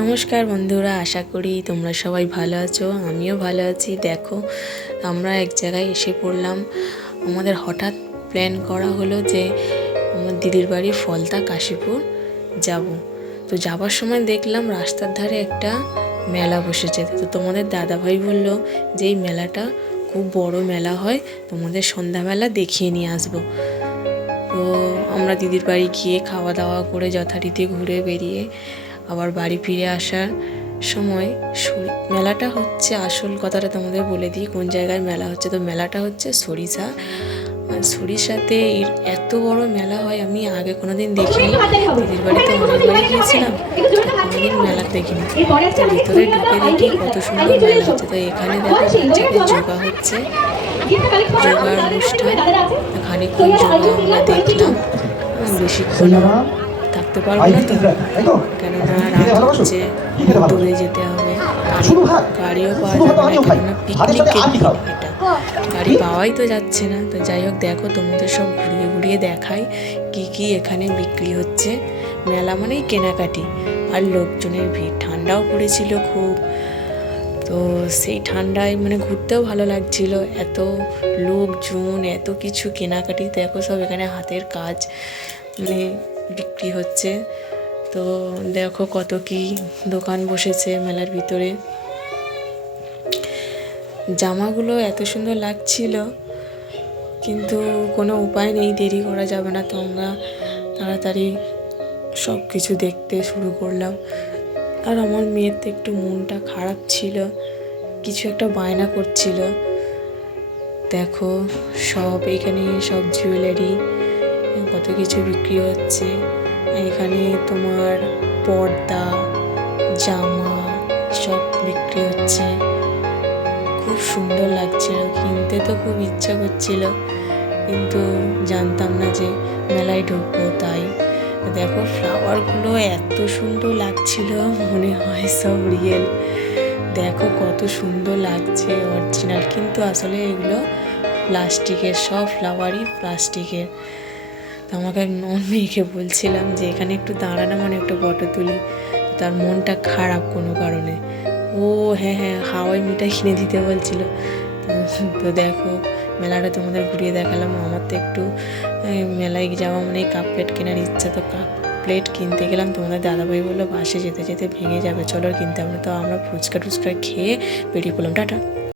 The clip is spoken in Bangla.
নমস্কার বন্ধুরা, আশা করি তোমরা সবাই ভালো আছো। আমিও ভালো আছি। দেখো, আমরা এক জায়গায় এসে পড়লাম। আমাদের হঠাৎ প্ল্যান করা হলো যে আমার দিদির বাড়ি ফলতা কাশীপুর যাব। তো যাবার সময় দেখলাম রাস্তার ধারে একটা মেলা বসেছে। তো তোমাদের দাদাভাই বলল যে এই মেলাটা খুব বড় মেলা হয়, তোমাদের সন্ধ্যাবেলা দেখিয়ে নিয়ে আসবো। তো আমরা দিদির বাড়ি গিয়ে খাওয়া দাওয়া করে যথারীতি ঘুরে বেরিয়ে আবার বাড়ি ফিরে আসার সময় মেলাটা হচ্ছে, আসল কথাটা তোমাদের বলে দিই কোন জায়গায় মেলা হচ্ছে। তো মেলাটা হচ্ছে সরিষা, আর সরিষাতে এত বড় মেলা হয় আমি আগে কোনোদিন দেখিনি। দিদির বাড়িতে অনেকবারই গিয়েছিলাম, কোনোদিন মেলা দেখিনি। তো ভিতরে ঢুকে দেখি কত সুন্দর মেলা হচ্ছে। তো এখানে দেখো বাচ্চাদের যোগা হচ্ছে, যোগার অনুষ্ঠান। খানিকক্ষণ যোগা আমরা দেখলাম, বেশিক্ষণ থাকতে পারবো না তো, কেননা রাত হচ্ছে, দূরে যেতে হবে। গাড়িও পাওয়া যাবে না, কেননা পিকনিক এটা গাড়ি পাওয়াই তো যাচ্ছে না। তো যাই হোক, দেখো তোমাদের সব ঘুরিয়ে ঘুরিয়ে দেখাই কি কি এখানে বিক্রি হচ্ছে। মেলা মানেই কেনাকাটি আর লোকজনের ভিড়। ঠান্ডাও পড়েছিল খুব, তো সেই ঠান্ডায় ঘুরতেও ভালো লাগছিল। এত লোকজন, এত কিছু কেনাকাটি। দেখো সব এখানে হাতের কাজ বিক্রি হচ্ছে। তো দেখো কত কি দোকান বসেছে মেলার ভিতরে। জামাগুলো এত সুন্দর লাগছিল, কিন্তু কোনো উপায় নেই, দেরি করা যাবে না। তো আমরা তাড়াতাড়ি সব কিছু দেখতে শুরু করলাম। আর আমার মেয়ের তো একটু মনটা খারাপ ছিল, কিছু একটা বায়না করছিল। দেখো সব এখানে সব জুয়েলারি, কত কিছু বিক্রি হচ্ছে। এখানে তোমার পর্দা, জামা সব বিক্রি হচ্ছে। খুব সুন্দর লাগছিল, কিনতে তো খুব ইচ্ছা করছিল, কিন্তু জানতাম না যে মেলায় ঢুকবো। তাই দেখো ফ্লাওয়ারগুলো এত সুন্দর লাগছিল, মনে হয় সব রিয়েল। দেখো কত সুন্দর লাগছে, অরিজিনাল, কিন্তু আসলে এগুলো প্লাস্টিকের, সব ফ্লাওয়ারই প্লাস্টিকের। তো আমাকে মেয়েকে বলছিলাম যে এখানে একটু দাঁড়ানো, একটু ফটো তুলি। তার মনটা খারাপ কোনো কারণে, ও হ্যাঁ হ্যাঁ হাওয়াই মিঠাই কিনে দিতে বলছিল। তো দেখো মেলাটা তোমাদের ঘুরিয়ে দেখালাম। আমার তো একটু মেলায় যাওয়া কাপ প্লেট কেনার ইচ্ছা, তো কাপ প্লেট কিনতে গেলাম। তোমাদের দাদাভাই বললো বাসে যেতে যেতে ভেঙে যাবে, চলো কিনতে হবে। তো আমরা ফুচকা টুচকা খেয়ে বেরিয়ে পড়লাম। টাটা।